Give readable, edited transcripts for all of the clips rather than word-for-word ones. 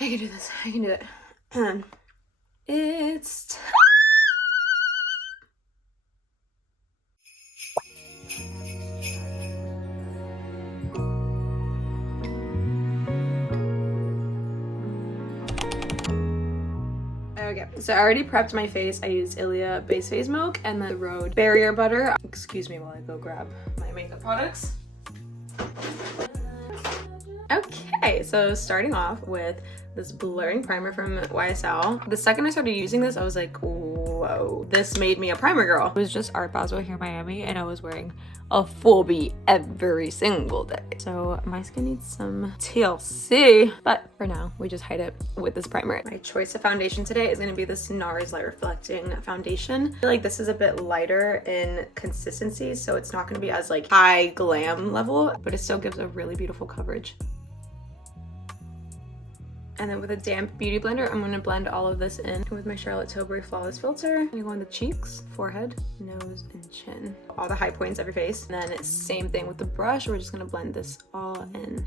I can do this. I can do it. It's okay, so I already prepped my face. I used Ilia base face milk and then the Rhode barrier butter. Excuse me while I go grab my makeup products. Okay, so starting off with this blurring primer from YSL. The second I started using this, I was like, whoa, this made me a primer girl. It was just Art Basel here in Miami and I was wearing a full beat every single day. So my skin needs some TLC, but for now, we just hide it with this primer. My choice of foundation today is gonna be this NARS Light Reflecting Foundation. I feel like this is a bit lighter in consistency, so it's not gonna be as like high glam level, but it still gives a really beautiful coverage. And then with a damp beauty blender, I'm gonna blend all of this in with my Charlotte Tilbury Flawless Filter. I'm gonna go on the cheeks, forehead, nose, and chin. All the high points of your face. And then same thing with the brush. We're just gonna blend this all in.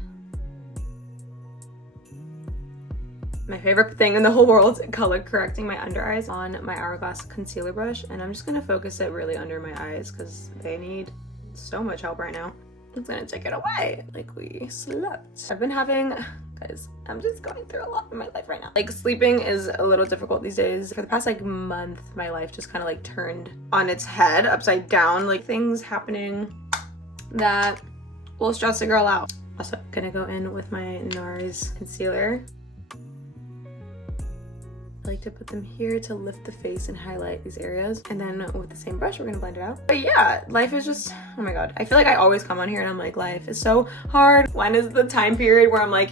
My favorite thing in the whole world, color correcting my under eyes on my Hourglass concealer brush. And I'm just gonna focus it really under my eyes because they need so much help right now. I'm gonna take it away like we slept. I've been having, guys, I'm just going through a lot in my life right now. Like sleeping is a little difficult these days. For the past like month, my life just kind of like turned on its head, upside down, like things happening that will stress a girl out. Also gonna go in with my NARS concealer. I like to put them here to lift the face and highlight these areas. And then with the same brush, we're gonna blend it out. But yeah, life is just, oh my God. I feel like I always come on here and I'm like, life is so hard. When is the time period where I'm like,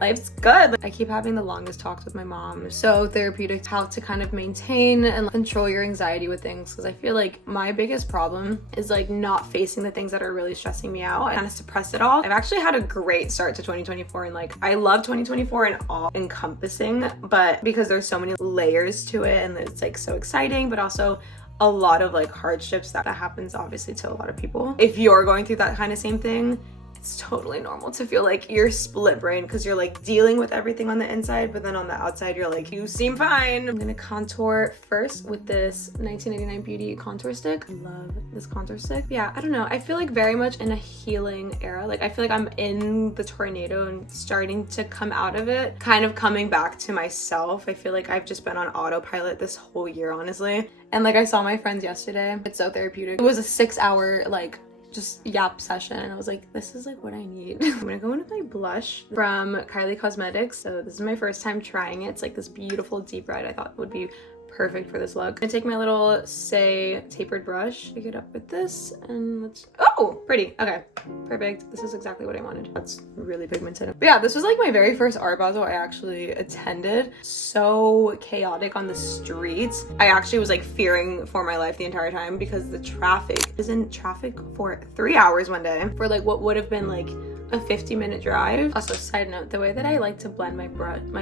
life's good? I keep having the longest talks with my mom. So therapeutic, how to kind of maintain and control your anxiety with things. Because I feel like my biggest problem is like not facing the things that are really stressing me out. I kind of suppress it all. I've actually had a great start to 2024 and like I love 2024 and all encompassing, but because there's so many layers to it and it's like so exciting, but also a lot of like hardships that happens obviously to a lot of people. If you're going through that kind of same thing, it's totally normal to feel like you're split brain because you're like dealing with everything on the inside, but then on the outside, you're like, you seem fine. I'm gonna contour first with this 1989 Beauty contour stick. I love this contour stick. Yeah, I don't know. I feel like very much in a healing era. Like I feel like I'm in the tornado and starting to come out of it, kind of coming back to myself. I feel like I've just been on autopilot this whole year, honestly. And like I saw my friends yesterday. It's so therapeutic. It was a 6-hour like just yap session and I was like, this is like what I need. I'm gonna go in with my blush from Kylie Cosmetics. So this is my first time trying it. It's like this beautiful deep red. I thought would be perfect for this look. I'm gonna take my little Say tapered brush, pick it up with this, and let's, oh, pretty. Okay, perfect. This is exactly what I wanted. That's really pigmented. But yeah, this was like my very first Art Basel I actually attended. So chaotic on the streets. I actually was like fearing for my life the entire time because the traffic. I was in traffic for 3 hours one day for like what would have been like a 50-minute drive. Also, side note, the way that I like to blend my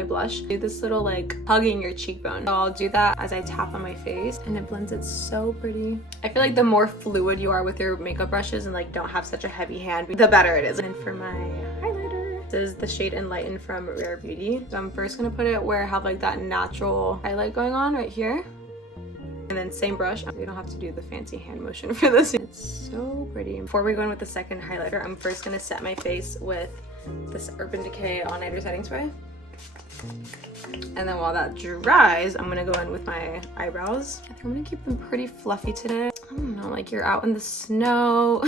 blush, do this little like hugging your cheekbone. So I'll do that as I tap on my face and it blends it so pretty. I feel like the more fluid you are with your makeup brushes and like don't have such a heavy hand, the better it is. And for my highlighter, this is the shade Enlighten from Rare Beauty. So I'm first gonna put it where I have like that natural highlight going on right here. And then same brush. We don't have to do the fancy hand motion for this. It's so pretty. Before we go in with the second highlighter, I'm first gonna set my face with this Urban Decay All Nighter Setting Spray. And then while that dries, I'm gonna go in with my eyebrows. I think I'm gonna keep them pretty fluffy today. I don't know, like you're out in the snow.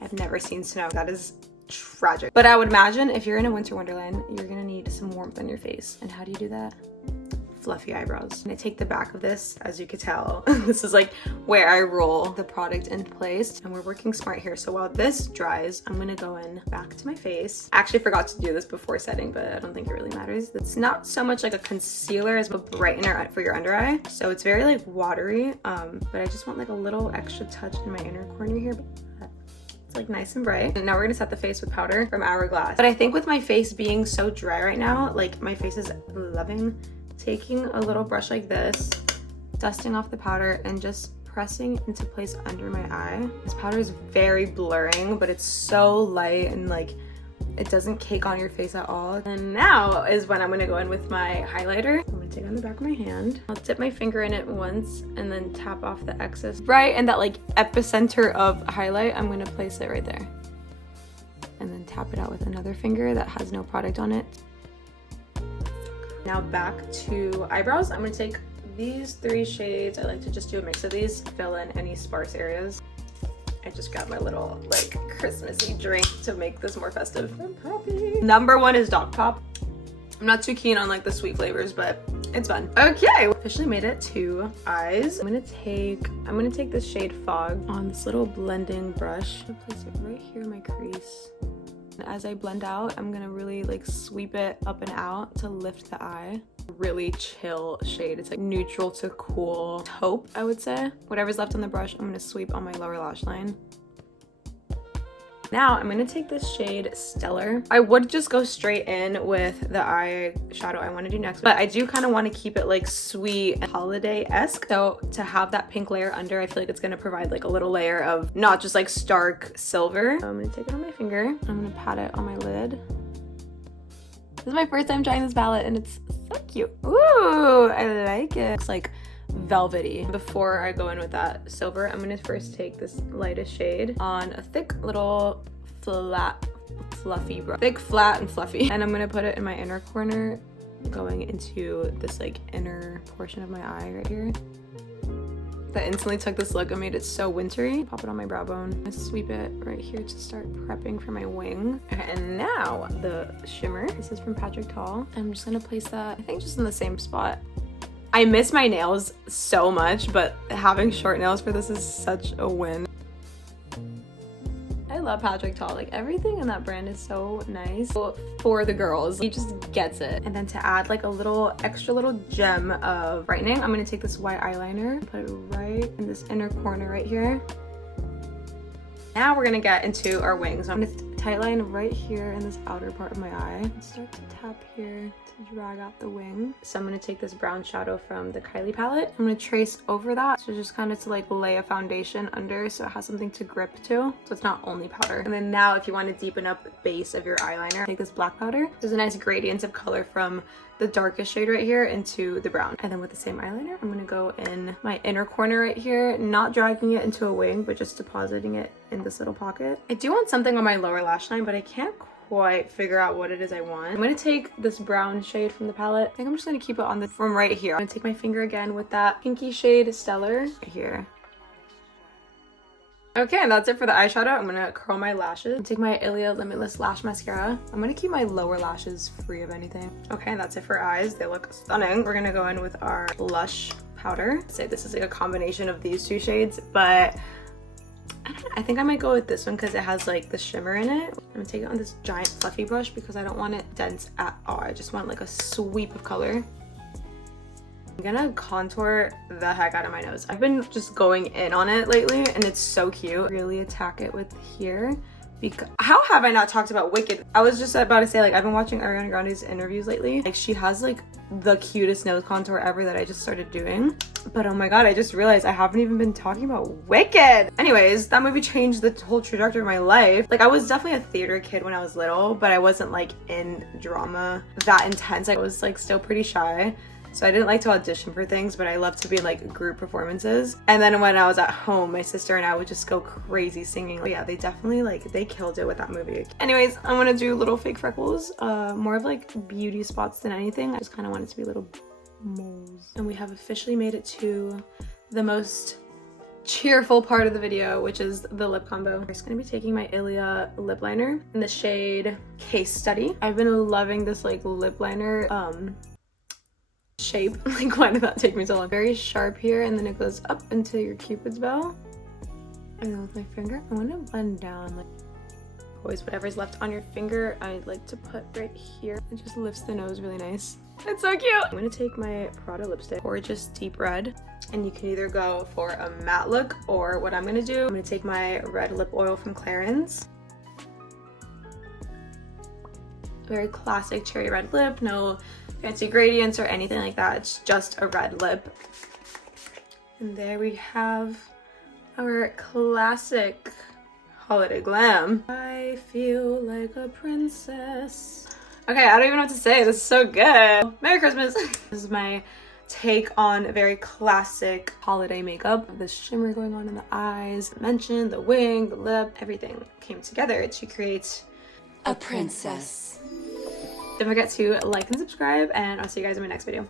I've never seen snow. That is tragic. But I would imagine if you're in a winter wonderland, you're gonna need some warmth on your face. And how do you do that? Fluffy eyebrows. I'm gonna take the back of this, as you could tell. This is like where I roll the product in place, and we're working smart here. So while this dries, I'm gonna go in back to my face. I actually forgot to do this before setting, but I don't think it really matters. It's not so much like a concealer as a brightener for your under eye. So it's very like watery, but I just want like a little extra touch in my inner corner here. It's like nice and bright. And now we're gonna set the face with powder from Hourglass. But I think with my face being so dry right now, like my face is loving taking a little brush like this, dusting off the powder and just pressing into place under my eye. This powder is very blurring, but it's so light and like it doesn't cake on your face at all. And now is when I'm gonna go in with my highlighter. I'm gonna take it on the back of my hand. I'll dip my finger in it once and then tap off the excess. Right in that like epicenter of highlight, I'm gonna place it right there. And then tap it out with another finger that has no product on it. Now back to eyebrows. I'm gonna take these 3 shades. I like to just do a mix of these, fill in any sparse areas. I just grabbed my little like Christmassy drink to make this more festive. I'm happy. Number 1 is Dog Pop. I'm not too keen on like the sweet flavors, but it's fun. Okay, officially made it to eyes. I'm gonna take this shade Fog on this little blending brush. I'm gonna place it right here in my crease. As I blend out, I'm gonna really like sweep it up and out to lift the eye. Really chill shade. It's like neutral to cool taupe, I would say. Whatever's left on the brush, I'm gonna sweep on my lower lash line. Now I'm gonna take this shade Stellar. I would just go straight in with the eyeshadow I want to do next, but I do kind of want to keep it like sweet and holiday-esque. So to have that pink layer under, I feel like it's gonna provide like a little layer of not just like stark silver. So I'm gonna take it on my finger. I'm gonna pat it on my lid. This is my first time trying this palette and it's so cute. Ooh, I like it. It's like velvety. Before I go in with that silver, I'm gonna first take this lightest shade on a thick little flat fluffy brush. Thick, flat, and fluffy. And I'm gonna put it in my inner corner, going into this like inner portion of my eye right here. That instantly took this look and made it so wintry. Pop it on my brow bone. I sweep it right here to start prepping for my wing. Okay, and now the shimmer. This is from Patrick Tall. I'm just gonna place that, I think just in the same spot. I miss my nails so much, but having short nails for this is such a win. I love Patrick Tall. Like everything in that brand is so nice for the girls. He just gets it. And then to add like a little extra little gem of brightening, I'm gonna take this white eyeliner, put it right in this inner corner right here. Now we're gonna get into our wings. I'm gonna tightline right here in this outer part of my eye and start to tap here to drag out the wing. So I'm gonna take this brown shadow from the Kylie palette. I'm gonna trace over that, so just kind of to like lay a foundation under so it has something to grip to, so it's not only powder. And then now if you want to deepen up the base of your eyeliner, take this black powder. There's a nice gradient of color from the darkest shade right here into the brown. And then with the same eyeliner, I'm gonna go in my inner corner right here, not dragging it into a wing, but just depositing it in this little pocket. I do want something on my lower lash line, but I can't quite figure out what it is I want. I'm gonna take this brown shade from the palette. I think I'm just gonna keep it on from right here. I'm gonna take my finger again with that pinky shade Stellar right here. Okay, and that's it for the eyeshadow. I'm gonna curl my lashes. Take my Ilia Limitless Lash Mascara. I'm gonna keep my lower lashes free of anything. Okay, and that's it for eyes. They look stunning. We're gonna go in with our blush powder. I'd say this is like a combination of these 2 shades, but I don't know, I think I might go with this one because it has like the shimmer in it. I'm gonna take it on this giant fluffy brush because I don't want it dense at all. I just want like a sweep of color. I'm gonna contour the heck out of my nose. I've been just going in on it lately and it's so cute. Really attack it with here. Because how have I not talked about Wicked? I was just about to say, like, I've been watching Ariana Grande's interviews lately. Like, she has like the cutest nose contour ever that I just started doing. But oh my god, I just realized I haven't even been talking about Wicked. Anyways, that movie changed the whole trajectory of my life. Like, I was definitely a theater kid when I was little, but I wasn't like in drama that intense. I was like still pretty shy. So I didn't like to audition for things, but I loved to be in like group performances. And then when I was at home, my sister and I would just go crazy singing. But yeah, they definitely they killed it with that movie. Anyways, I'm gonna do little fake freckles, more of like beauty spots than anything. I just kind of want it to be little moles. And we have officially made it to the most cheerful part of the video, which is the lip combo. I'm just gonna be taking my Ilia lip liner in the shade Case Study. I've been loving this like lip liner shape. Like, why did that take me so long? Very sharp here, and then it goes up into your cupid's bow. And then with my finger, I want to blend down. Like, always whatever's left on your finger, I like to put right here. It just lifts the nose really nice. It's so cute. I'm gonna take my Prada lipstick, gorgeous deep red, and you can either go for a matte look, or what I'm gonna do, I'm gonna take my red lip oil from Clarins. Very classic cherry red lip, no fancy gradients or anything like that. It's just a red lip. And there we have our classic holiday glam. I feel like a princess. Okay, I don't even know what to say. This is so good. Merry Christmas. This is my take on very classic holiday makeup. The shimmer going on in the eyes, mentioned the wing, the lip, everything came together to create a princess. Don't forget to like and subscribe, and I'll see you guys in my next video.